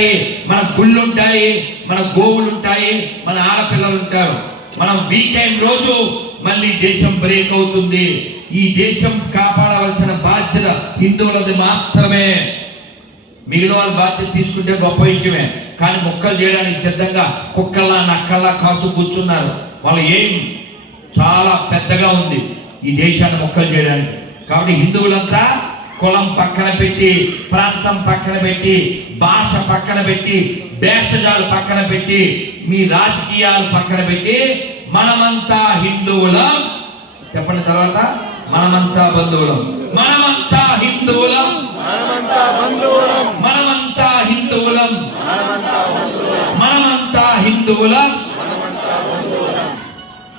ఉంటాయి మన గుళ్ళు ఉంటాయి మన గోవులు ఉంటాయి మన ఆడపిల్లలు ఉంటారు మనం వీకెండ్ రోజు మళ్ళీ దేశం బ్రేక్ అవుతుంది ఈ దేశం కాపాడవలసిన బాధ్యత హిందువులది మాత్రమే. మిగిలిన వాళ్ళ బాధ్యత తీసుకుంటే గొప్ప విషయమే. కానీ మొక్కలు చేయడానికి సిద్ధంగా కుక్కల్లా నక్కల్లా కాసు కూర్చున్నారు. వాళ్ళ ఏం చాలా పెద్దగా ఉంది ఈ దేశాన్ని మొక్కలు చేయడానికి. కాబట్టి హిందువులంతా కులం పక్కన పెట్టి ప్రాంతం పక్కన పెట్టి భాష పక్కన పెట్టి భేషజాలు పక్కన పెట్టి మీ రాజకీయాలు పక్కన పెట్టి మనమంతా హిందువులం. చెప్పండి తర్వాత మనమంతా బంధువులం. మనమంతా హిందువులం. మనమంతా బంధువులం. మనమంతా హిందువులం. మనమంతా హిందువులం.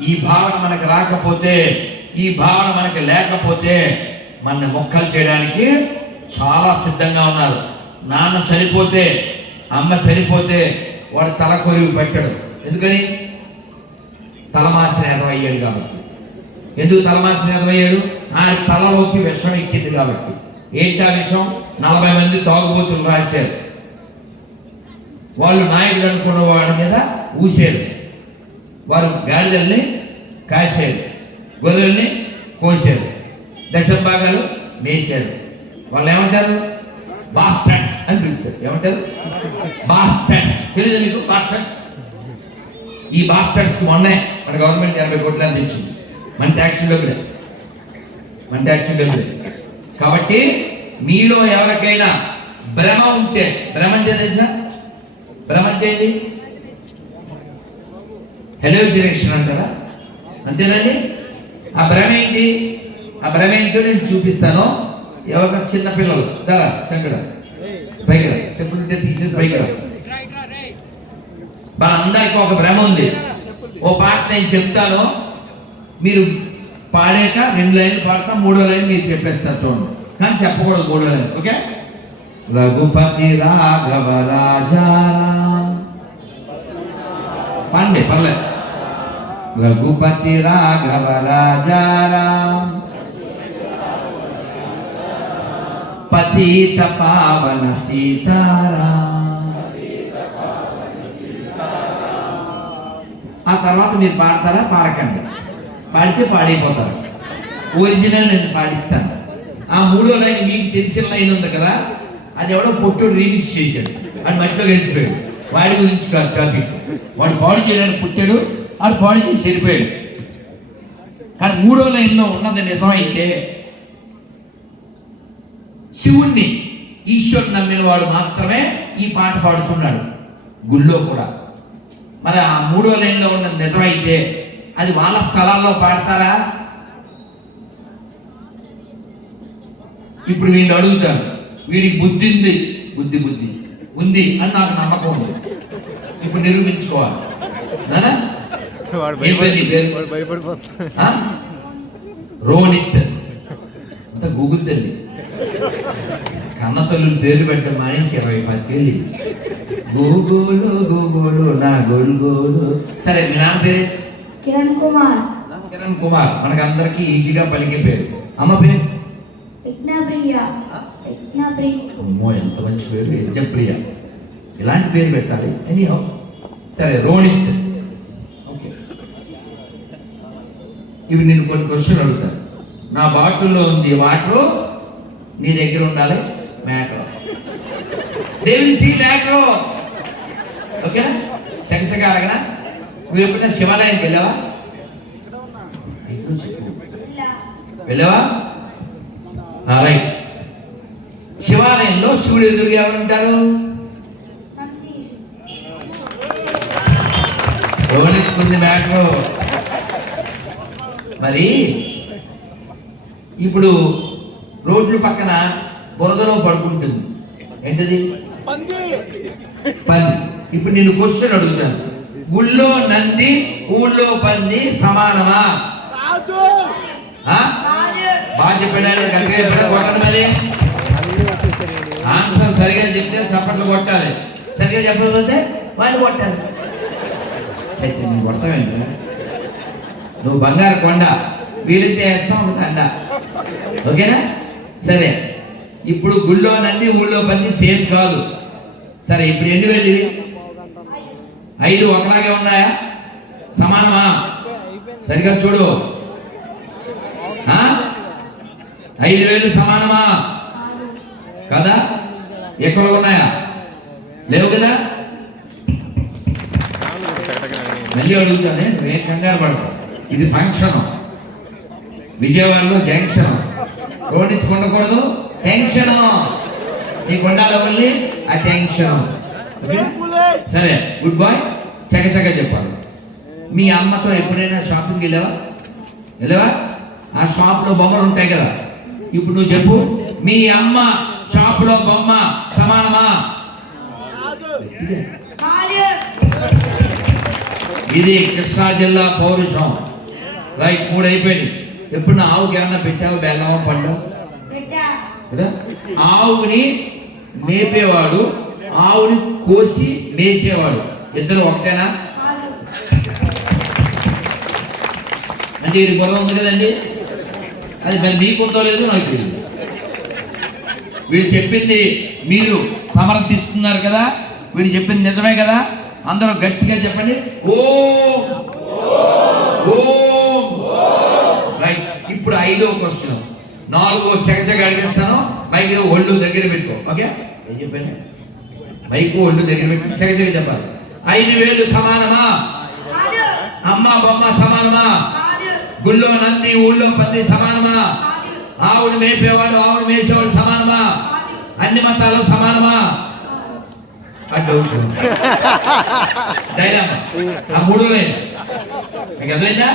ఈ భావన మనకు రాకపోతే ఈ భావన మనకి లేకపోతే మన మొక్కలు చేయడానికి చాలా సిద్ధంగా ఉన్నారు. నాన్న చనిపోతే అమ్మ చనిపోతే వాడు తల కొరివి పెట్టడు. ఎందుకని? తలమాసిన ఇరవై అయ్యాడు కాబట్టి. ఎందుకు తలమాసిన ఇరవై ఏడు ఆయన తలలోకి విషం ఎక్కింది కాబట్టి. ఏంటి ఆ విషం? నలభై మంది తాగుబోతులు రాశారు. వాళ్ళు నాయకులు అనుకున్న వాడి మీద ఊసేరు వారు గాడిదల్ని కాసేరు గొర్రెల్ని కోసారు దశభాగాలు మేసారు వాళ్ళు ఏమంటారు బాస్టర్స్ అని పిలుస్తారు. ఏమంటారు? బాస్టర్స్ తెలియదు మీకు బాస్టర్స్ ఈ బాస్టర్స్ మొన్నే మన గవర్నమెంట్ ఎనభై కోట్లు అందించింది. మన ట్యాక్సీలో కూడా మన ట్యాక్స్ డబ్బులే కాబట్టి మీలో ఎవరికైనా భ్రమ ఉంటే భ్రమ అంటే తెలుసా? భ్రమ అంటే ఏంటి? హెలోజినేషన్ అంటారా? అంతేనండి? ఆ భ్రమ ఏంటి? ఆ భ్రమ ఏంటో నేను చూపిస్తాను. ఎవరికైనా చిన్న పిల్లలు. దరా చక్కడ పైకి రా. తీసేసి పైకి బా మన అందరికి ఒక భ్రమ ఉంది. ఓ పాట నేను చెప్తాను. మీరు పాడాక రెండు లైన్లు పాడతా మూడో లైన్ మీరు చెప్పేస్తారు చూడండి. కానీ చెప్పకూడదు మూడో లైన్ ఓకే? రఘుపతి రాఘవ రాజా. పాండే పర్లేదు. రఘుపతి రాఘవ రాజారాం పతిత పావన సీతారా ఆ తర్వాత మీరు పాడతారా? పాడకండి. పాడితే పాడైపోతారు. ఒరిజినల్ నేను పాడిస్తాను. ఆ మూడో లైన్ మీకు తెలిసిన లైన్ ఉంది కదా? అది ఎవడో పొట్టుడు రీమిక్స్ చేశాడు. అది మట్టిలో కలిసిపోయాడు. వాడి గురించి కాదు టాపిక్. వాడు పాడు చేయడానికి పుట్టాడు వాడు పాడు చేసి వెళ్ళిపోయాడు. కానీ మూడో లైన్లో ఉన్నది నిజమైతే శివుణ్ణి ఈశ్వరుని నమ్మిన వాడు మాత్రమే ఈ పాట పాడుతున్నాడు. గుళ్ళో కూడా. మరి ఆ మూడో లైన్లో ఉన్నది నిజమైతే అది వాళ్ళ స్థలాల్లో పాడతారా? ఇప్పుడు వీడిని అడుగుతాను వీడికి బుద్ధి ఉంది. బుద్ధి బుద్ధి. ఉంది అని నాకు నమ్మకం ఉంది. ఇప్పుడు నిరూపించుకోవాలి? రోనిత్ అంత గూగుల్ తల్లి. కన్న తల్లులు పేరు పెట్టడం మానేసి ఇరవై పదికేళ్ళు గూగులు గూగులు నా గోలు గోలు సరే మీ నాన్న పేరు? కిరణ్ కుమార్. కిరణ్ కుమార్. మనకి అందరికి ఈజీగా పలికే పేరు. అమ్మ పేరు? అమ్మో ఎంత మంచి పేరు. యజ్ఞప్రియ. ఇలాంటి పేరు పెట్టాలి? ఎనీ సరే రోణిత్. ఓకే. ఇవి నేను కొన్ని క్వశ్చన్ అడుగుతాను. నా బాటిల్లో ఉంది వాటర్ నీ దగ్గర ఉండాలి macro. They will see macro. Okay చకచక అడగనా? నువ్వు ఎప్పుడైనా శివాలయానికి వెళ్ళావా? వెళ్ళావా? రైట్. శివాలయంలో శివుడు ఎదురుగా ఎవరు ఉంటారు? రోహిత్కుంది మ్యాటర్ మరి ఇప్పుడు రోడ్ల పక్కన బురదలో పడుకుంటుంది. ఏంటది? పంది. ఇప్పుడు నేను క్వశ్చన్ అడుగుతాను. గుళ్ళో నంది ఊళ్ళో పంది సమానమా? బాగా చెప్పాడు? కొట్టండి ఆన్సర్ సరిగా చెప్తే చప్పట్లు కొట్టాలి. సరిగా చెప్పకపోతే వాళ్ళు కొట్టాలి. చచ్చి నువ్వు కొట్టవేంట్రా నువ్వు బంగారు కొండ. వీలైతే వేస్తాం ఒక తండ. ఓకేనా? సరే ఇప్పుడు గుళ్ళో నంది ఊళ్ళో పంది సేమ్ కాదు. సరే ఇప్పుడు ఎన్ని వేలు ఐదు ఒకలాగే ఉన్నాయా? సమానమా? సరిగా చూడు. ఐదు వేలు సమానమా? కదా? ఎక్కడ ఉన్నాయా? లేవు కదా? మళ్ళీ అడుగుతానే నువ్వేం కంగారు పడకు. ఇది ఫంక్షన్. విజయవాడలో జంక్షన్. Road కొండకూడదు tension. ఈ కొండాల మళ్ళీ ఆ టెన్షన్. సరే గుడ్ బాయ్. చకచక చెప్పాలి. మీ అమ్మతో ఎప్పుడైనా షాపింగ్కి వెళ్ళావా? వెళ్ళావా? ఆ షాప్లో బొమ్మలు ఉంటాయి కదా. ఇప్పుడు నువ్వు చెప్పు మీ అమ్మ షాపులో బొమ్మ సమానమా? ఇది కృష్ణా జిల్లా పౌరుషం. రైట్ మూడు అయిపోయింది ఎప్పుడు ఆవుకి ఏమన్నా పెట్టావు? బెల్లం పండు ఆవుని మేపేవాడు ఆవుని కోసి మేసేవాడు. ఇద్దరు ఒకటేనా? అంటే ఇది గొడవ ఉంది కదండి. అది మరి మీకుందో లేదో నాకు తెలియదు వీడు చెప్పింది మీరు సమర్థిస్తున్నారు కదా? వీడు చెప్పింది నిజమే కదా? అందరూ గట్టిగా చెప్పండి. ఓ ఓ రైట్ ఇప్పుడు ఐదో క్వశ్చన్. నాలుగో చకచక అడిగిస్తాను. మైక్ ఒళ్ళు దగ్గర పెట్టుకో. ఓకే? ఏం చెప్పండి మైకు ఒళ్ళు దగ్గర పెట్టి. చకచక చెప్పాలి. ఐదు వేలు సమానమా? కాదు. అమ్మ బొమ్మ సమానమా? కాదు. గుళ్ళో నంది ఊళ్ళో పంది సమానమా? కాదు. ఆవుడు మేపేవాడు ఆవుడు మేసేవాడు సమానమా? అన్ని మతాలు సమానమా? అడ్డు డైలమా ఆ మూడో లైన్ మీకు అర్థమైందా?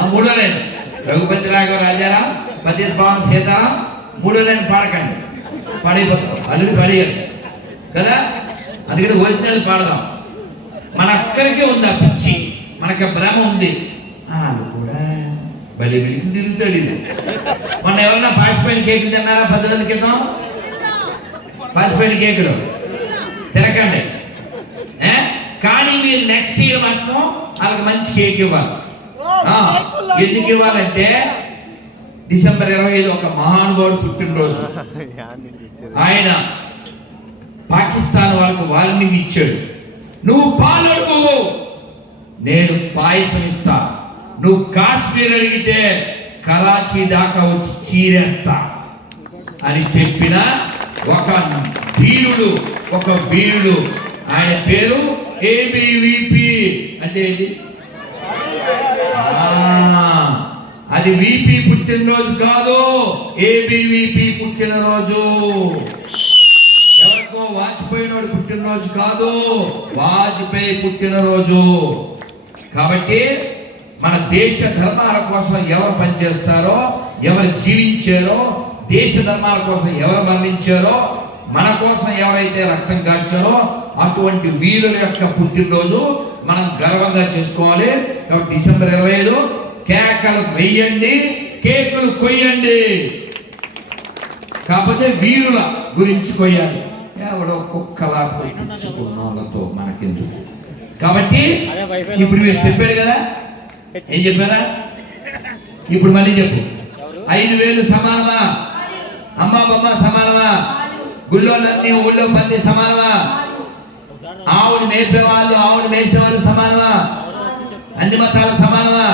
ఆ మూడో లైన్ రఘుపతి రాఘవ రాజారాం పదే పవన్ సీతారాం మూడో లైన్ పాడకండి. పడిపోతాం. అల్లుడు పాడేయాలి. కదా? అందుకని ఒరిజినల్ పాడదాం. మన అక్కడికి ఉంది ఆ పిచ్చి. మనకి భ్రమ ఉంది. వాళ్ళు కూడా బలి వెలికి తిరుగుతాడు ఇది మొన్న ఎవరన్నా పాసిపోయిన కేకులు తిన్నారా? పది రోజుల క్రితం? పాసిపోయిన కేకులు? తినకండి. కానీ మీరు నెక్స్ట్ ఇయర్ మాత్రం వాళ్ళకి మంచి కేక్ ఇవ్వాలి. ఎందుకు ఇవ్వాలంటే డిసెంబర్ ఇరవై ఐదు ఒక మహానుభావుడు పుట్టినరోజు. ఆయన పాకిస్తాన్ వాళ్ళకు వార్నింగ్ ఇచ్చాడు. నువ్వు పాలు నేను పాయసం ఇస్తా. నువ్వు కాశ్మీర్ అడిగితే కరాచీ దాకా వచ్చి చీరేస్తా అని చెప్పిన ఒక ధీరుడు ఒక వీరుడు. ఆయన పేరు ఏబివిపి అంటే ఏంటి? అది విపి పుట్టినరోజు కాదు ఏబివిపి పుట్టినరోజు. ఎవరికో వాజ్పేయినోడు పుట్టినరోజు కాదు వాజ్పేయి పుట్టినరోజు. కాబట్టి మన దేశ ధర్మాల కోసం ఎవరు పనిచేస్తారో ఎవరు జీవించారో దేశ ధర్మాల కోసం ఎవరు మరణించారో మన కోసం ఎవరైతే రక్తం కార్చారో అటువంటి వీరుల యొక్క పుట్టినరోజు మనం గర్వంగా చేసుకోవాలి. కాబట్టి డిసెంబర్ ఇరవై ఐదు కేకలు వెయ్యండి కేకులు కొయ్యండి. కాకపోతే వీరుల గురించి కొయ్యాలి. ఎవడో కుక్కలా పుట్టించుకున్న వాళ్ళతో మనకెందుకు? కాబట్టి ఇప్పుడు మీరు చెప్పాడు కదా? ఏం చెప్పారా? ఇప్పుడు మళ్ళీ చెప్పు. ఐదు వేలు సమానమా? అమ్మ బొమ్మ సమానమా? కాదు గుళ్ళో నంది ఊళ్ళో పంది సమానమా? ఆవుని మేపేవాళ్ళు ఆవుని మేసేవాళ్ళు సమానమా? అన్ని మతాలు సమానమా?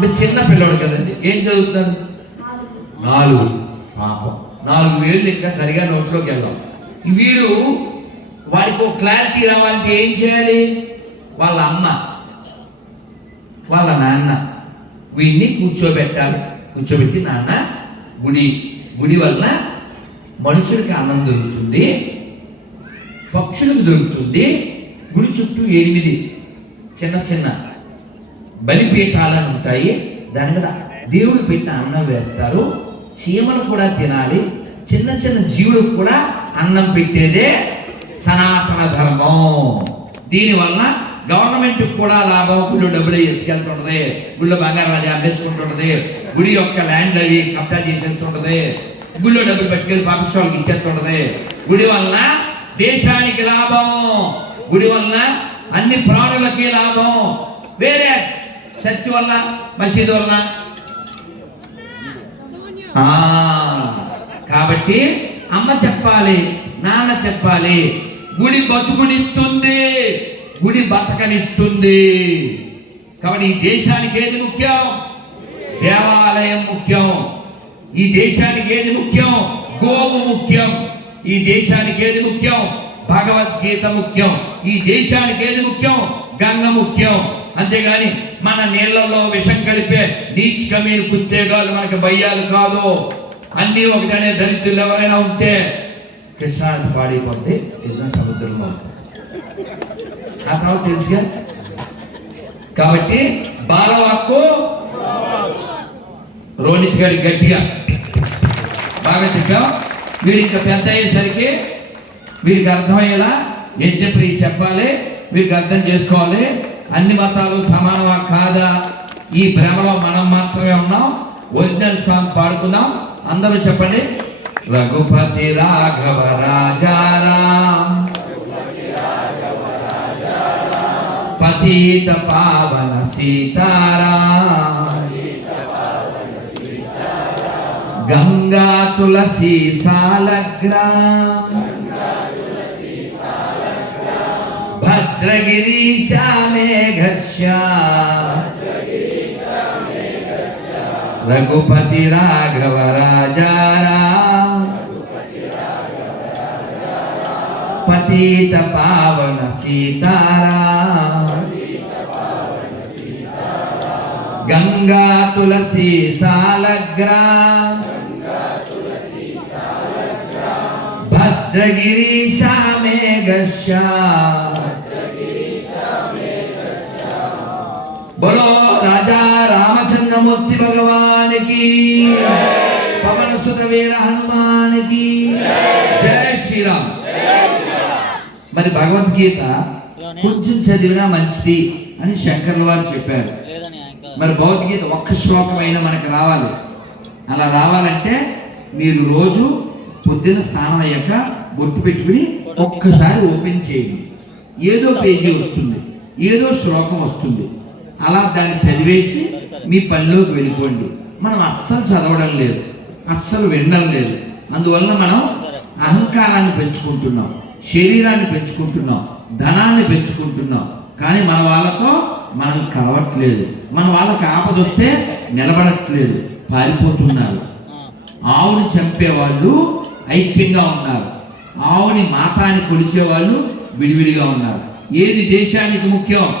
మీరు చిన్న పిల్లవాడు కదండి ఏం చదువుతారు నాలుగు. పాపం. నాలుగు వేలు ఇంకా సరిగా నోట్లోకి వెళ్దాం వీడు వాడికి ఒక క్లారిటీ రావాలంటే ఏం చేయాలి? వాళ్ళ అమ్మ వాళ్ళ నాన్న వీడిని కూర్చోబెట్టాలి. కూర్చోబెట్టి నాన్న గుడి గుడి వల్ల మనుషులకి అన్నం దొరుకుతుంది పక్షులకు దొరుకుతుంది గుడి చుట్టూ ఎనిమిది చిన్న చిన్న బలిపీఠాలను ఉంటాయి. దాని మీద దేవుడు పెట్టిన అన్నం వేస్తారు. చీమలు కూడా తినాలి. చిన్న చిన్న జీవులకు కూడా అన్నం పెట్టేదే సనాతన ధర్మం. దీనివల్ల గవర్నమెంట్ కూడా లాభం. గుళ్ళు డబ్బులు ఎత్తుకెళ్తుంటది. గుళ్ళు బంగారం అది అమ్మేసుకుంటుంటది గుడి యొక్క ల్యాండ్ అవి కబ్జా చేసేస్తుంటది. గుళ్ళో డబ్బులు పట్టుకెళ్ళి పాకిస్తాన్కి ఇచ్చేస్తుండదు గుడి వలన దేశానికి లాభం. గుడి వలన అన్ని ప్రాణులకి లాభం. వేరే చర్చ్ వల్ల మసీదు వల్ల. ఆ, కాబట్టి అమ్మ చెప్పాలి నాన్న చెప్పాలి. గుడి బతుకునిస్తుంది. గుడి బతకనిస్తుంది. కాబట్టి ఈ దేశానికి ఏది ముఖ్యం? దేవాలయం ముఖ్యం. ఈ దేశానికి ఏది ముఖ్యం? గోవు ముఖ్యం. ఈ దేశానికి ఏది ముఖ్యం? భగవద్గీత ముఖ్యం. ఈ దేశానికి ఏది ముఖ్యం? గంగ ముఖ్యం. అంతేగాని మన నీళ్ళల్లో విషం కలిపే నీచ్ కమీన్ కుత్తేగాలు మనకి భయ్యాలు కాదు. అన్నీ ఒకటనే దళితులు ఎవరైనా ఉంటే కృష్ణానది పాడైపోతే ఎన్నో సముద్రంలో ఆ తర్వాత తెలుసుగా? కాబట్టి బాలవాక్కు రోనిత్ గారి గట్టిగా బాగా చెప్పాం వీడు ఇంకా పెద్ద అయ్యేసరికి వీడికి అర్థమయ్యేలా యజ్ఞప్రియ చెప్పాలి వీడికి అర్థం చేసుకోవాలి. అన్ని మతాలు సమానమా కాదా? ఈ భ్రమలో మనం మాత్రమే ఉన్నాం. ఒరిజినల్ సాంగ్ పాడుకుందాం. అందరూ చెప్పండి. రఘుపతి రాఘవ రాజారాం. పతిత పావన సీతారాం గంగా తులసి సాలగ్రా. భద్రగిరీశ మేఘశ్య రఘుపతి రాఘవ రాజారా. పతిత పావన సీతారా. గంగా తులసి సాలగ్రా. భద్రగిరీశ మేఘశ్య బలో రాజా రామచంద్రమూర్తి భగవానికి. పవన సుత వీర హనుమానికి. జై శ్రీరామ్. మరి భగవద్గీత కొంచెం చదివినా మంచిది అని శంకర్ల వారు చెప్పారు. మరి భగవద్గీత ఒక్క శ్లోకమైన మనకు రావాలి. అలా రావాలంటే మీరు రోజు పొద్దున స్నానం అయ్యాక బొట్టు పెట్టుకుని ఒక్కసారి ఓపెన్ చేయండి. ఏదో పేజీ వస్తుంది ఏదో శ్లోకం వస్తుంది. అలా దాన్ని చదివేసి మీ పనిలోకి వెళ్ళిపోండి. మనం అస్సలు చదవడం లేదు అస్సలు వినడం లేదు. అందువలన మనం అహంకారాన్ని పెంచుకుంటున్నాం శరీరాన్ని పెంచుకుంటున్నాం ధనాన్ని పెంచుకుంటున్నాం. కానీ మన వాళ్ళతో మనం కలవట్లేదు. మన వాళ్ళకి ఆపద వస్తే నిలబడట్లేదు పారిపోతున్నారు. ఆవుని చంపేవాళ్ళు ఐక్యంగా ఉన్నారు. ఆవుని మాతాన్ని కొలిచే వాళ్ళు విడివిడిగా ఉన్నారు. ఏది దేశానికి ముఖ్యం?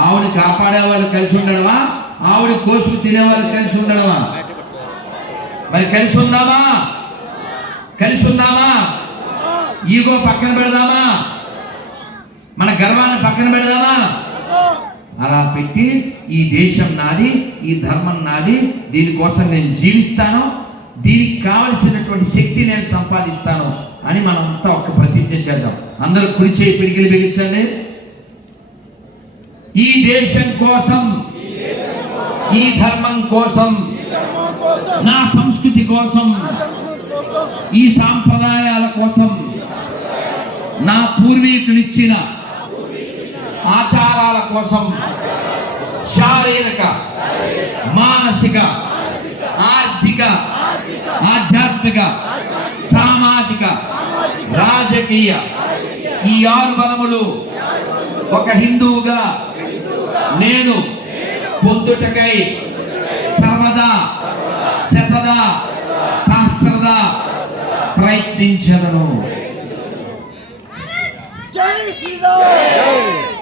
ఆవుని కాపాడేవాళ్ళు కలిసి ఉండడమా? ఆవుని కోసుకు తినేవాళ్ళు కలిసి ఉండడమా? మరి కలిసి ఉందామా? కలిసి ఉందామా? ఈగో పక్కన పెడదామా? మన గర్వాన్ని పక్కన పెడదామా? అలా పెట్టి ఈ దేశం నాది ఈ ధర్మం నాది దీనికోసం నేను జీవిస్తాను. దీనికి కావలసినటువంటి శక్తి నేను సంపాదిస్తాను అని మనమంతా ఒక ప్రతిజ్ఞ చేద్దాం. అందరూ కుడి చేయి పిడికిలు బిగించండి. ఈ దేశం కోసం ఈ ధర్మం కోసం నా సంస్కృతి కోసం ఈ సాంప్రదాయాల కోసం నా పూర్వీకులు ఇచ్చిన ఆచారాల కోసం శారీరక మానసిక ఆర్థిక ఆధ్యాత్మిక సామాజిక రాజకీయ ఈ ఆరు బలములు ఒక హిందువుగా నేను పొద్దుటకై సర్వదా శతదా సహస్రదా ప్రయత్నించదను.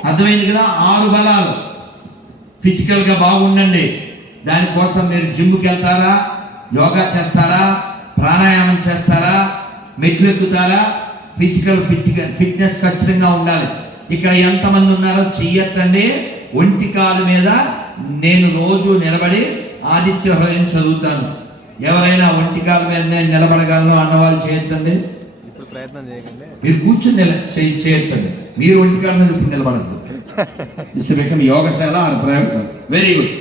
అర్థమైంది కదా? ఆరు బలాలు. ఫిజికల్గా బాగుండండి. దానికోసం మీరు జిమ్కి వెళ్తారా? యోగా చేస్తారా? ప్రాణాయామం చేస్తారా? మెట్లు ఎక్కుతారా? ఫిజికల్ ఫిట్ ఫిట్నెస్ ఖచ్చితంగా ఉండాలి. ఇక్కడ ఎంతమంది ఉన్నారో చెయ్యొద్దండి. ఒంటి కాలు మీద నేను రోజు నిలబడి ఆదిత్య హృదయం చదువుతాను. ఎవరైనా ఒంటి కాలు మీద నేను నిలబడగలను అన్నవాళ్ళు చేయొద్దండి. ప్రయత్నం చేయకండి. మీరు కూర్చుని చేయొద్దండి. మీరు ఒంటి కాళ్ళ మీద ఇప్పుడు నిలబడద్దు. బికమ్ యోగశాల ఆర్ ప్రయోగశాల వెరీ గుడ్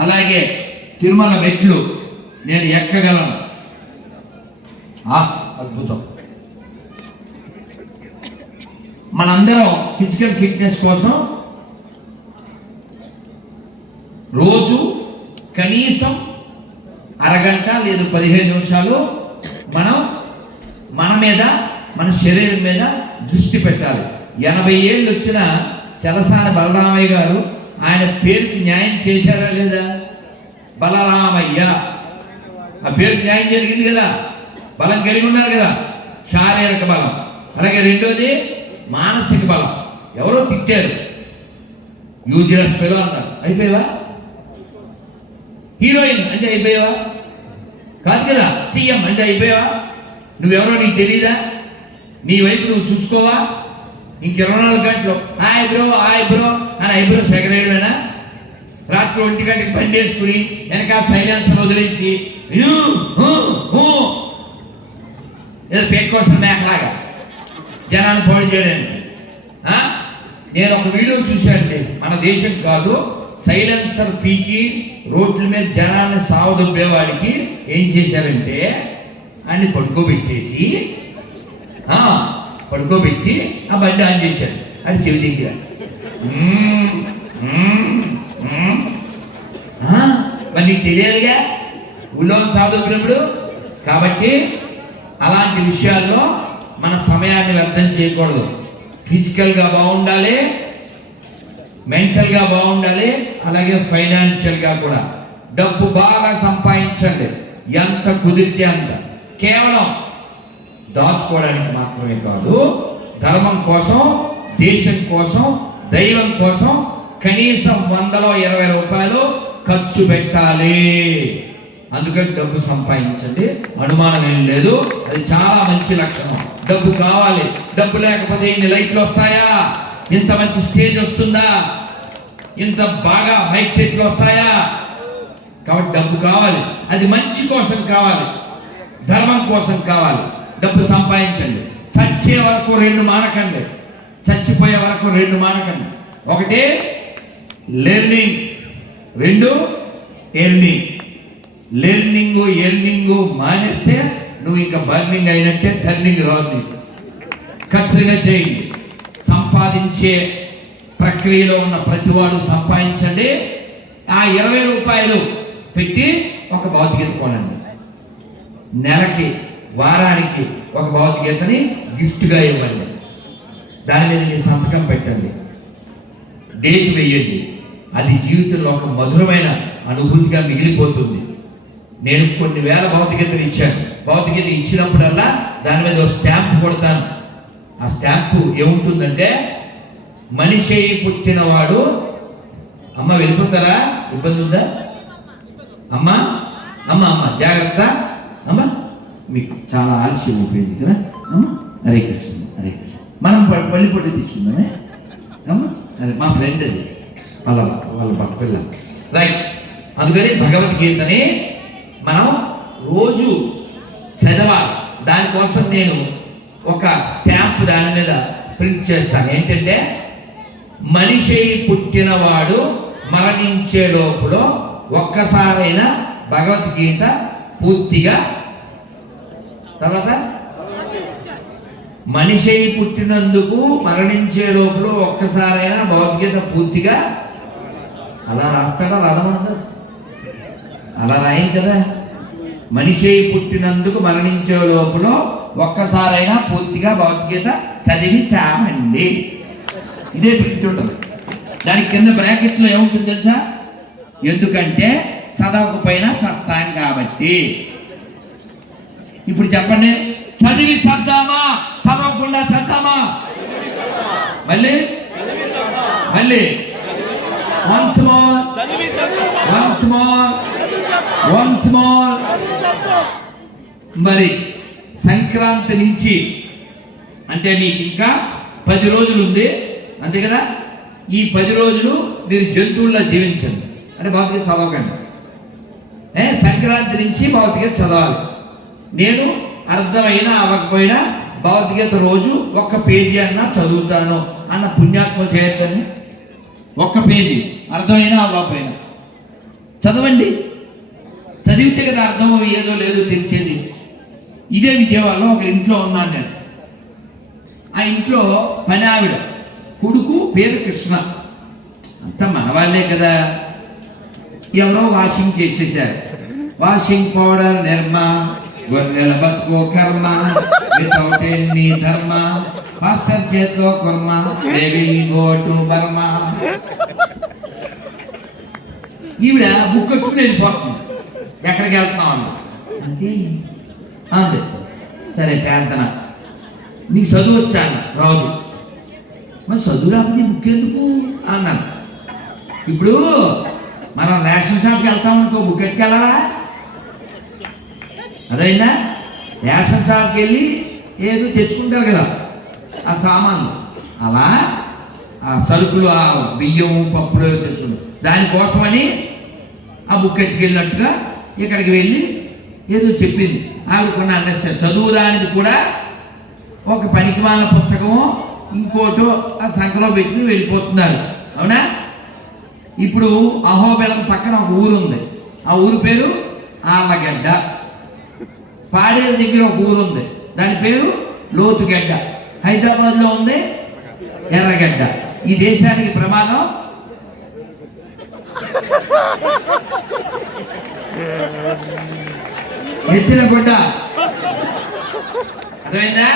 అలాగే తిరుమల మెట్లు. నేను ఎక్కగలను? ఆ అద్భుతం. మనందరం ఫిజికల్ ఫిట్నెస్ కోసం రోజు కనీసం అరగంట లేదా పదిహేను నిమిషాలు మనం మన మీద మన శరీరం మీద దృష్టి పెట్టాలి. ఎనభై ఏళ్ళు వచ్చిన చలసాని బలరామయ్య గారు ఆయన పేరుకి న్యాయం చేశారా లేదా? బలరామయ్య. ఆ పేరు న్యాయం జరిగింది కదా. బలం కలిగి ఉన్నారు కదా. శారీరక బలం. అలాగే రెండోది మానసిక బలం. ఎవరో తిట్టారు. యూజియస్ ఫెలో అన్నారు అయిపోయావా? హీరోయిన్ అంటే అయిపోయావా? కాదు కదా. సీఎం అంటే అయిపోయావా? నువ్వెవరో నీకు తెలీదా? నీ వైపు నువ్వు చూసుకోవా? ఇంక ఇరవై నాలుగు గంటలు. Hi bro hi bro. అని ఐబ్రో సెగరేయడమేనా రాత్రి ఒంటి గంటకి బండి వేసుకుని వెనకాల సైలెన్సర్ వదిలేసి పెట్టుకోసం ఏదో మేకలాగా జనాన్ని పాడు చేయడానికి. నేను ఒక వీడియో చూశానండి మన దేశం కాదు సైలెన్సర్ పీకి రోడ్ల మీద జనాన్ని సావదొబ్బేవాడికి ఏం చేశారంటే అని పడుకోబెట్టేసి పడుకోబెట్టి ఆ బండి ఆన్ చేశారు అని చెవి దగ్గర మరి నీకు తెలియాలిగా ఊళ్ళో కాబట్టి అలాంటి విషయాల్లో మన సమయాన్ని వ్యర్థం చేయకూడదు. ఫిజికల్గా బాగుండాలి మెంటల్గా బాగుండాలి అలాగే ఫైనాన్షియల్గా కూడా. డబ్బు బాగా సంపాదించండి. ఎంత కుదిరితే అంత. కేవలం దాచుకోవడానికి మాత్రమే కాదు ధర్మం కోసం దేశం కోసం దైవం కోసం కనీసం వందలో ఇరవై రూపాయలు ఖర్చు పెట్టాలి. అందుకని డబ్బు సంపాదించండి. అనుమానం ఏం లేదు. అది చాలా మంచి లక్షణం. డబ్బు కావాలి. డబ్బు లేకపోతే ఇన్ని లైట్లు వస్తాయా? ఇంత మంచి స్టేజ్ వస్తుందా? ఇంత బాగా మైక్ సెట్లు వస్తాయా? కాబట్టి డబ్బు కావాలి. అది మంచి కోసం కావాలి. ధర్మం కోసం కావాలి. డబ్బు సంపాదించండి. చచ్చే వరకు రెండు మానకండి. చచ్చిపోయే వరకు రెండు మానకండి. ఒకటి లెర్నింగ్ రెండు ఎర్నింగ్ లెర్నింగ్ ఎర్నింగ్ మానేస్తే నువ్వు ఇంకా బర్నింగ్ అయినట్టే టర్నింగ్ రాదు ఖచ్చితంగా చేయండి సంపాదించే ప్రక్రియలో ఉన్న ప్రతివాడు సంపాదించండి. ఆ ఇరవై రూపాయలు పెట్టి ఒక భౌతికత కొనండి. నెలకి వారానికి ఒక భౌతికతని గిఫ్ట్గా ఇవ్వండి. దాని మీద మీ సంతకం పెట్టండి. డేట్ వేయండి అది జీవితంలో ఒక మధురమైన అనుభూతిగా మిగిలిపోతుంది. నేను కొన్ని వేల భౌతికతలు ఇచ్చాను. భౌతికత ఇచ్చినప్పుడల్లా దాని మీద ఒక స్టాంప్ కొడతాను. ఆ స్టాంప్ ఏముంటుందంటే మనిషి పుట్టినవాడు అమ్మ వెళ్ళిపోతారా? ఇబ్బంది ఉందా? అమ్మ అమ్మ అమ్మ జాగ్రత్త. అమ్మ మీకు చాలా ఆలస్యం అయిపోయింది కదా? అమ్మ హరే కృష్ణ హరే కృష్ణ. మనం ప- పల్లి పొట్టి తెచ్చుకుందామే. అమ్మ అది మా ఫ్రెండ్ అది. వాళ్ళ వాళ్ళ పిల్ల రైట్ అందుకని భగవద్గీతని మనం రోజు చదవాలి. దానికోసం నేను ఒక స్టాంప్ దాని మీద ప్రింట్ చేస్తాను. ఏంటంటే మనిషి పుట్టినవాడు మరణించే లోపల ఒక్కసారైనా భగవద్గీత పూర్తిగా తర్వాత మనిషి పుట్టినందుకు మరణించే లోపల ఒక్కసారైనా భగవద్గీత పూర్తిగా అలా రాస్తాడా రాధమోహన్ అలా రాయం కదా. మనిషి పుట్టినందుకు మరణించే లోపల ఒక్కసారైనా పూర్తిగా భగవద్గీత చదివి చామండి ఇదే ప్రింట్ ఉంటుంది. దాని కింద బ్రాకెట్లో ఏముంటుంది తెలుసా? ఎందుకంటే చదవకపోయినా చస్తాం కాబట్టి. ఇప్పుడు చెప్పండి. చదివి చద్దామా? చదవకుండా చద్దామా? మళ్ళీ? మళ్ళీ? Once more once more once more మరి సంక్రాంతి నుంచి అంటే మీకు ఇంకా పది రోజులు ఉంది. అంతే కదా? ఈ పది రోజులు మీరు జంతువుల్లా జీవించండి. అంటే భౌతిక చదవకండి. ఏ? సంక్రాంతి నుంచి భౌతికత చదవాలి. నేను అర్థమైనా అవ్వకపోయినా భౌతికత రోజు ఒక్క పేజీ అన్నా చదువుతాను అన్న పుణ్యాత్మ చేయొద్దని ఒక్క పేజీ. అర్థమైనా అవ్వకపోయినా. చదవండి. చదివితే కదా అర్థం ఏదో లేదో తెలిసేది. ఇదే విజయవాడలో ఒక ఇంట్లో ఉన్నాను నేను. ఆ ఇంట్లో పని ఆవిడ కొడుకు పేరు కృష్ణ. అంతా మనవాళ్ళే కదా. ఎవరో వాషింగ్ చేసేసారు వాషింగ్ పౌడర్ నిర్మా గొర్రెల బతుకు కర్మ వితౌట్ ఎన్ని ధర్మ మాస్టర్ చేతిలో కుర్మ they will go to Burma. ఈవిడ బుక్ కట్టుకుని వెళ్ళిపోతుంది. ఎక్కడికి వెళ్తున్నావు అన్న అంటే అంది సరే ప్రార్థన. నీకు చదువు వచ్చా అన్న రాదు. మరి చదువు రాకపోతే బుక్ ఎందుకు? అన్నాను ఇప్పుడు మనం రేషన్ షాప్కి వెళ్తామనుకో బుక్ ఎట్టుకెళ్ళాలా అదైనా? రేషన్ షాప్కి వెళ్ళి ఏదో తెచ్చుకుంటారు కదా ఆ సామాన్లు. అలా ఆ సరుకులు ఆ బియ్యం పప్పులు ఏవో తెచ్చుకుంటారు. దానికోసమని ఆ బుక్ ఎత్తుకెళ్ళినట్టుగా ఇక్కడికి వెళ్ళి ఏదో చెప్పింది. ఆవిడ కొన్ని అండర్స్టాండ్ చదువుదానికి కూడా ఒక పనికిమాల పుస్తకము ఇంకోటో ఆ సంఖలో పెట్టుకుని వెళ్ళిపోతున్నారు. అవునా? ఇప్పుడు అహోబెలం పక్కన ఒక ఊరు ఉంది ఆ ఊరు పేరు ఆమగడ్డ. పాడేరు దగ్గర ఒక ఊరు ఉంది. దాని పేరు లోతుగడ్డ. హైదరాబాద్లో ఉంది ఎర్రగడ్డ. ఈ దేశానికి ప్రమాదం? నెత్తిన గుడ్డ. అర్థమైందా?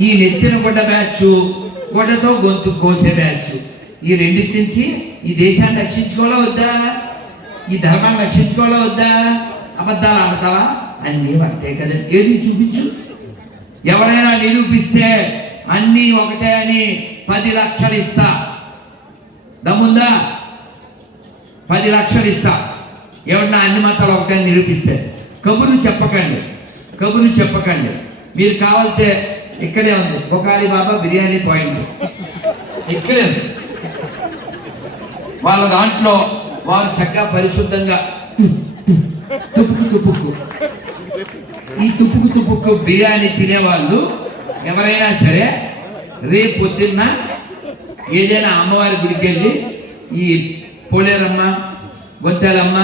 ఈ నెత్తిన గుడ్డ బ్యాచ్ గుడ్డతో గొంతు కోసే బ్యాచ్. ఈ రెండింటి నుంచి ఈ దేశాన్ని రక్షించుకోవాలా వద్దా? ఈ ధర్మాన్ని రక్షించుకోవాలా వద్దా? అబద్ధాలు ఆడతావా? అన్నీ ఒకటే కదండి ఏది చూపించు? ఎవరైనా నిరూపిస్తే అన్నీ ఒకటే అని పది లక్షలు ఇస్తా. దమ్ముందా? పది లక్షలు ఇస్తా. ఎవరన్నా అన్ని మతాలు ఒకటే నిరూపిస్తే. కబుర్లు చెప్పకండి. కబుర్లు చెప్పకండి. మీరు కావాలితే ఇక్కడే ఉంది. బొకాలి బాబా బిర్యానీ పాయింట్. ఇక్కడే ఉంది. వాళ్ళ దాంట్లో వారు చక్కగా పరిశుద్ధంగా తుప్పుకు తుప్పుకు ఈ తుప్పుకు తుప్పుకు బిర్యానీ తినేవాళ్ళు ఎవరైనా సరే రేపు పొద్దున్న ఏదైనా అమ్మవారి గుడికి వెళ్ళి ఈ పోలేరమ్మ గొంతెలమ్మ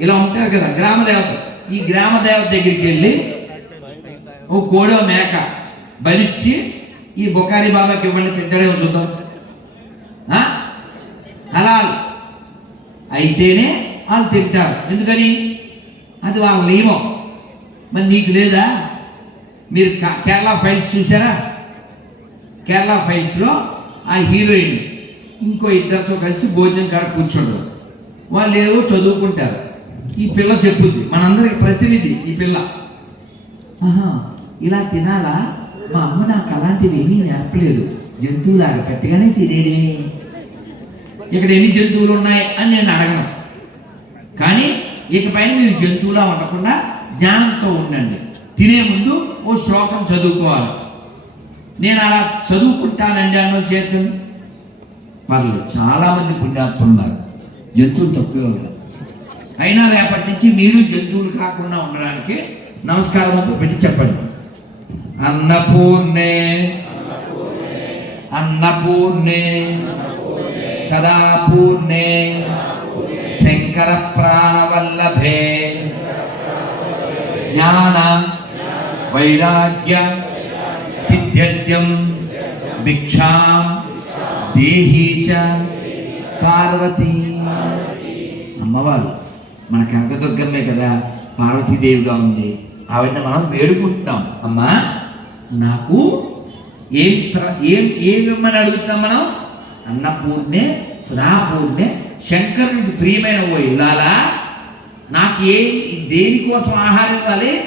ఇలా ఉంటారు కదా గ్రామ దేవత. ఈ గ్రామ దేవత దగ్గరికి వెళ్ళి ఓ కోడో మేక బలిచ్చి ఈ బొకారి బాబాకి ఇవ్వండి తింటాడే చూద్దాం ఆ? హలాల్. అయితేనే వాళ్ళు తింటారు. ఎందుకని? అది వాళ్ళ నియమం మరి నీకు లేదా? మీరు కేరళ ఫైల్స్ చూసారా కేరళ ఫైల్స్లో ఆ హీరోయిన్ ఇంకో ఇద్దరితో కలిసి భోజనం కాడ కూర్చుంటారు వాళ్ళు ఏవో చదువుకుంటారు. ఈ పిల్ల చెప్పుద్ది. మనందరికి ప్రతినిధి ఈ పిల్ల. ఆహా ఇలా తినాలా? మా అమ్మ నాకు అలాంటివి ఏమీ నేర్పలేదు. జంతువులాగా గట్టిగానే తినేటివి. ఇక్కడ ఎన్ని జంతువులు ఉన్నాయి అని నేను అడగను. కానీ ఇకపైన మీరు జంతువులా ఉండకుండా జ్ఞానంతో ఉండండి. తినే ముందు ఓ శ్లోకం చదువుకోవాలి. నేను అలా చదువుకుంటానండి అన్న చేతులు. పర్లేదు చాలామంది పుణ్యాత్ములు ఉన్నారు. జంతువులు తక్కువే ఉన్నారు అయినా రేపటి నుంచి మీరు జంతువులు కాకుండా ఉండడానికి నమస్కారం అంతా పెట్టి చెప్పండి. అన్నపూర్ణే. అన్నపూర్ణే. సదాపూర్ణే. శంకర ప్రాణవల్లభే. జ్ఞాన వైరాగ్య సిద్ధ్యం భిక్షాం దేహీ చ పార్వతీ. అమ్మవారు మన కనకదుర్గమ్మే కదా పార్వతీదేవిగా ఉంది. ఆవిడని మనం వేడుకుంటున్నాం. అమ్మా నాకు ఏం ఏం ఏమిమ్మని అడుగుతున్నాం మనం? అన్నపూర్ణే సదాపూర్ణే శంకరుడికి ప్రియమైన ఓ ఇల్లాలా? నాకు ఏ దేనికోసం ఆహారం ఇవ్వాలి?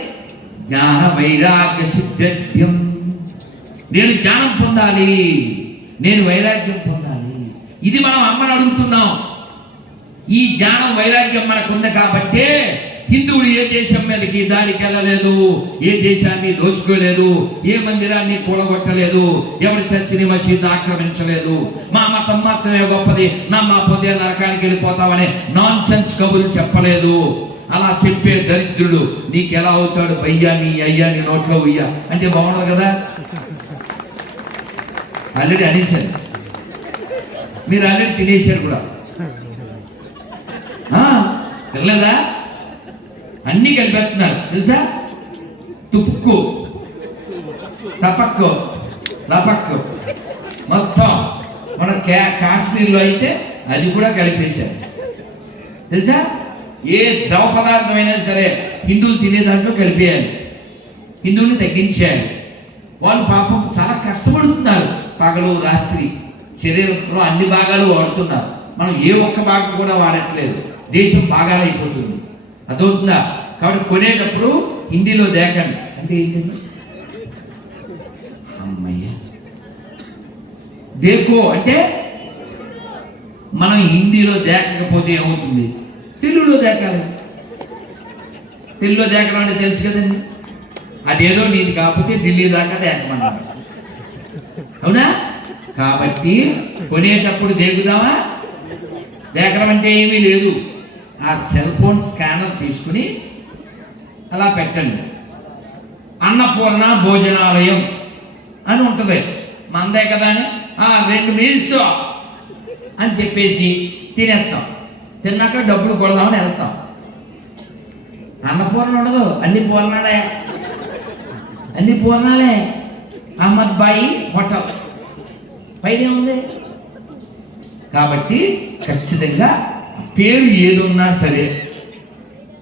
జ్ఞాన వైరాగ్య సిద్ధ్యం నేను జ్ఞానం పొందాలి. నేను వైరాగ్యం పొందాలి. ఇది మనం అమ్మని అడుగుతున్నాం. ఈ జ్ఞానం వైరాగ్యం మనకుంది కాబట్టే హిందువులు ఏ దేశం మీదకి దానికి వెళ్ళలేదు? ఏ దేశాన్ని దోచుకోలేదు? ఏ మందిరాన్ని కూడగొట్టలేదు? ఎవరి చర్చిని మసీదు ఆక్రమించలేదు? మా మతం మాత్రమే గొప్పది. నా మా పొద్దు నరకానికి వెళ్ళిపోతామనే నాన్ సెన్స్ కబుర్లు చెప్పలేదు. అలా చెప్పే దరిద్రుడు నీకు ఎలా అవుతాడు? భయ్యా నీ అయ్యా నీ నోట్లో ఉయ్యా. అంటే బాగుండదు కదా? ఆల్రెడీ అనేసారు మీరు ఆల్రెడీ తినేశారు కూడా. తినలేదా? అన్ని కలిపేస్తున్నారు. తెలుసా? తుప్పుకు తపక్కు. లపక్కు మొత్తం. మన కా కాశ్మీర్లో అయితే అది కూడా కలిపేశారు. తెలుసా? ఏ ద్రవ పదార్థమైనా సరే హిందువులు తినే దాంట్లో కలిపేయాలి. హిందువుని తగ్గించేయాలి. వాళ్ళు పాపం చాలా కష్టపడుతున్నారు. పగలు రాత్రి శరీరంలో అన్ని భాగాలు వాడుతున్నారు. మనం ఏ ఒక్క భాగం కూడా వాడట్లేదు. దేశం భాగాలు అదవుతుందా? కాబట్టి కొనేటప్పుడు హిందీలో దేకండి. అంటే ఏంటండి? అమ్మయ్య. దేకో అంటే మనం హిందీలో దేకకపోతే ఏమవుతుంది? తెలుగులో దేకాలి. తెలుగులో దేకడం అంటే తెలుసు కదండి. అదేదో నీది కాకపోతే ఢిల్లీ దాకా దేకమన్నారు. అవునా? కాబట్టి కొనేటప్పుడు దేకుదామా? దేకడం అంటే ఏమీ లేదు. ఆ సెల్ ఫోన్ స్కానర్ తీసుకుని అలా పెట్టండి. అన్నపూర్ణ భోజనాలయం అని ఉంటుంది. మందే కదా అని? "ఆ, రెండు మీల్స్ అని చెప్పేసి తినేస్తాం. తిన్నాక డబ్బులు కొడదామని వెళ్తాం. అన్నపూర్ణ ఉండదు. అన్ని పూర్ణాలే. అన్ని పూర్ణాలే. అహ్మద్ బాయి హోటల్. పైన ఉంది కాబట్టి ఖచ్చితంగా పేరు ఏదున్నా సరే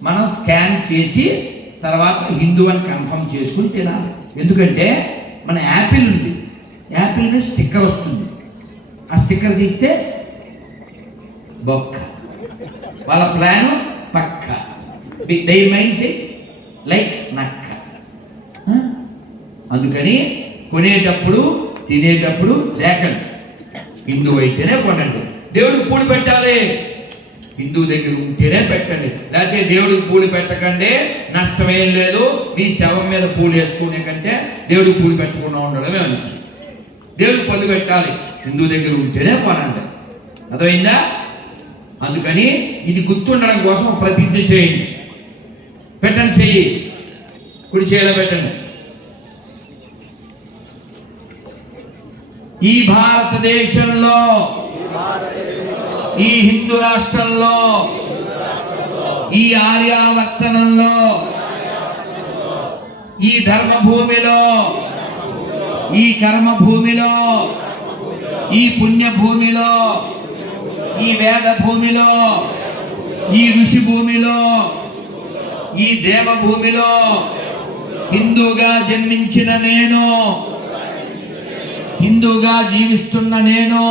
మనం స్కాన్ చేసి తర్వాత హిందూ అని కన్ఫర్మ్ చేసుకుని తినాలి. ఎందుకంటే మన యాపిల్ ఉంది. యాపిల్ మీద స్టిక్కర్ వస్తుంది. ఆ స్టిక్కర్ తీస్తే బొక్క. వాళ్ళ ప్లాన్ పక్క. దై మైండ్స్ లైక్ నక్క. అందుకని కొనేటప్పుడు తినేటప్పుడు లేకండి హిందూ అయితేనే కొనండి. దేవుడికి పూలు పెట్టాలి. హిందూ దగ్గర ఉంటేనే పెట్టండి. లేకపోతే దేవుడికి పూలు పెట్టకండి నష్టమేం లేదు. మీ శవం మీద పూలు వేసుకునే కంటే దేవుడికి పూలు పెట్టకుండా ఉండడమే మంచిది. దేవుడికి పళ్ళు పెట్టాలి. హిందూ దగ్గర ఉంటేనే పనండి. అర్థమైందా? అందుకని ఇది గుర్తుండడం కోసం ప్రతిజ్ఞ చేయండి. పెట్టండి చెయ్యి. కుడి చేయాలో పెట్టండి. ఈ భారతదేశంలో ఈ హిందూ రాష్ట్రంలో ఈ ఆర్యావర్తనంలో ఈ ధర్మ భూమిలో ఈ కర్మ భూమిలో ఈ పుణ్య భూమిలో ఈ వేద భూమిలో ఈ ఋషి భూమిలో ఈ దేవ భూమిలో హిందూగా జన్మించిన నేను హిందూగా జీవిస్తున్న నేను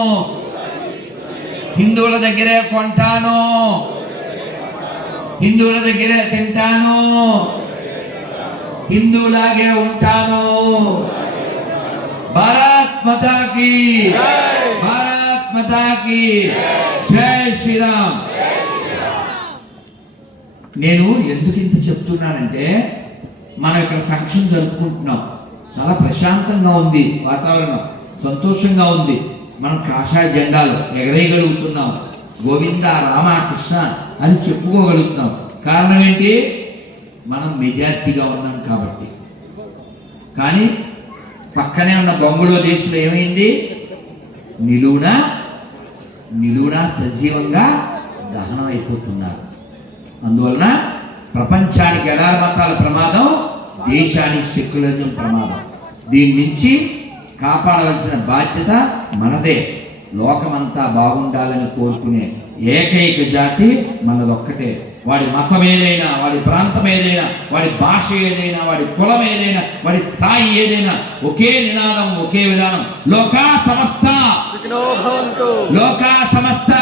హిందువుల దగ్గరే కొంటాను. హిందువుల దగ్గరే తింటాను. హిందువులాగే ఉంటాను. భారత్ మాతాకి భారత్ జై శ్రీరామ్. నేను ఎందుకు ఇంత చెప్తున్నానంటే మనం ఇక్కడ ఫంక్షన్ జరుపుకుంటున్నాం. చాలా ప్రశాంతంగా ఉంది వాతావరణం. సంతోషంగా ఉంది. మనం కాషాయ జెండాలు ఎగరేయగలుగుతున్నాం. గోవింద రామ కృష్ణ అని చెప్పుకోగలుగుతున్నాం. కారణం ఏంటి? మనం మెజార్టీగా ఉన్నాం కాబట్టి. కానీ పక్కనే ఉన్న బొంగులో దేశంలో ఏమైంది? నిలువున నిలువున సజీవంగా దహనం అయిపోతున్నారు. అందువలన ప్రపంచానికి ఎడారి మతాల ప్రమాదం దేశానికి సెక్యులరిజం ప్రమాదం. దీని నుంచి కాపాడవలసిన బాధ్యత మనదే. లోకమంతా బాగుండాలని కోరుకునే ఏకైక జాతి మనదొక్కటే. వాడి మతం ఏదైనా వాడి ప్రాంతం ఏదైనా వాడి భాష ఏదైనా వాడి కులం ఏదైనా వాడి స్థాయి ఏదైనా ఒకే నినాదం ఒకే విధానం. లోకా సమస్త. లోకా సమస్త.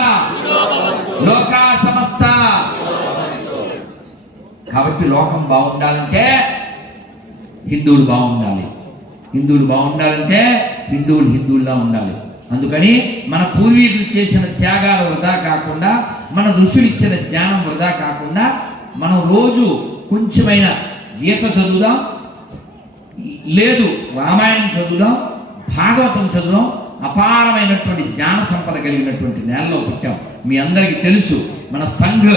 లోకా సమస్త. కాబట్టి లోకం బాగుండాలంటే హిందువులు బాగుండాలి. హిందువులు బాగుండాలంటే హిందువులు హిందువుల్లా ఉండాలి. అందుకని మన పూర్వీకులు చేసిన త్యాగాలు వృధా కాకుండా మన ఋషులు ఇచ్చిన జ్ఞానం వృధా కాకుండా మనం రోజు కొంచెమైన గీత చదువుదాం లేదు రామాయణం చదువుదాం భాగవతం చదువుదాం అపారమైనటువంటి జ్ఞాన సంపద కలిగినటువంటి నేలలో పుట్టాం. మీ అందరికీ తెలుసు మన సంఘ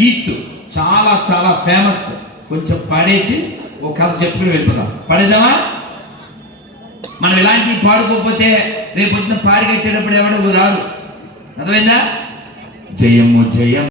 గీత్ చాలా చాలా ఫేమస్ కొంచెం పాడేసి ఒక కథ చెప్పుకుని వెళ్ళిపోదాం. పడేదామా మనం ఇలాంటివి పాడుకోకపోతే రేపు పొద్దున పారిగట్టేటప్పుడు ఎవడో రాడు. అర్థమైందా? జయము జయం